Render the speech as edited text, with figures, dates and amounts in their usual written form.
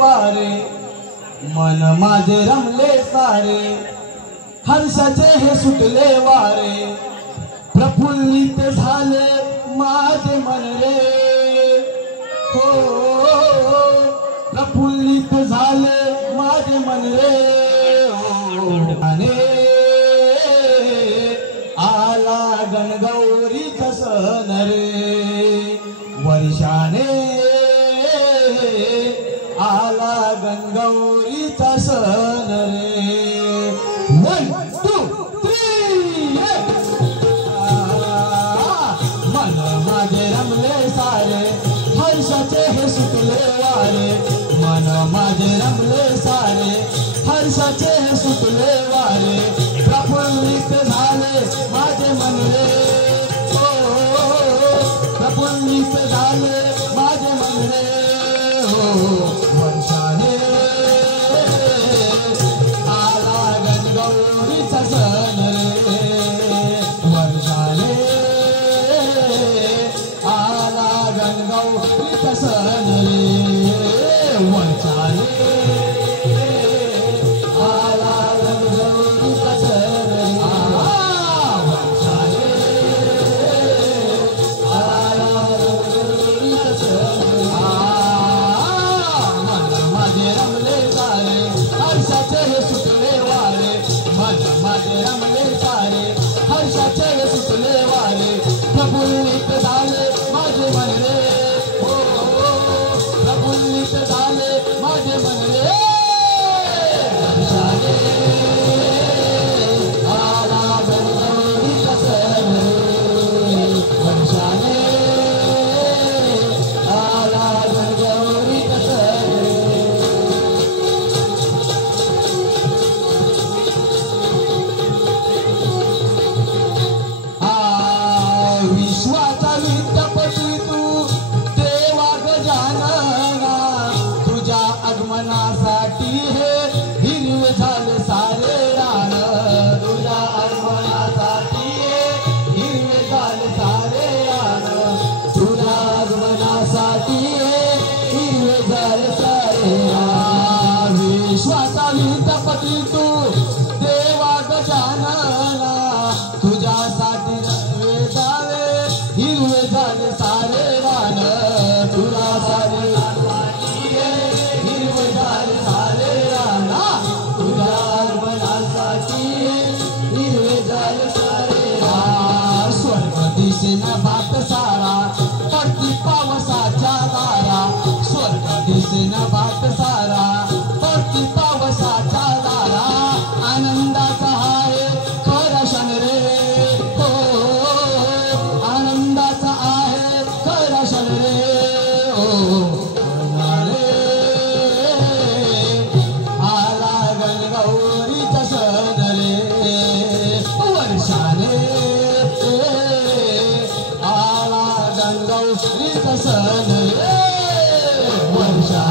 वारे मन माझे रमले सारे हर्षाचे हे सुटले वारे प्रफुल्लित झाले माझे मन रे हो प्रफुल्लित झाले माझे मन रे आला गणगौरीचा सण रे वर्षाने आला गणगौरीचा सण रे 1 2 3 मन माझे रमले सारे हर्षाचे हे सुटले वारे मन माझे रमले सारे हर्षाचे हे सुटले वारे प्रफुल्लित झाले माझे मन रे हो प्रफुल्लित झाले माझे मन रे हो वर्षाने आला गणगौरीचा सण रे वर्षाने आला गणगौरीचा सण रे वर्षाने प्रफुल्लित झाले माझे मन रे हो प्रफुल्लित झाले माझे मन रे वर्षाने आला गणगौरीचा सण रे वर्षाने आला गणगौरीचा सण विश्वाचा विद्यापती तू देवा गजानना तुझ्या आगमनासाठी हे हिरवे झाले सारे रान तुझ्या आगमनासाठी हे हिरवे झाले सारे रान तुझ्या आगमनासाठी हे हिरवे झाले सारे रान विश्वाचा विद्यापती तू देवा गजानना तुझ्यासाठी हिरवे झाले सारे रान तुला सारे हिरवे झाले सारे रान तुझ्या आगमनासाठी हिरवे झाले सारे रान स्वर्ग दिसेना भात सारा पडती पावसाच्या दारा स्वर्ग दिसेना भात सारा पडती पावसाच्या दारा आनंदाचा आहे खरा क्षण रे हो आनंदाचा आहे खरा क्षण रे हो आला गणगौरीचा सण रे वर्षाने आला गणगौरीचा सण रे वर्षा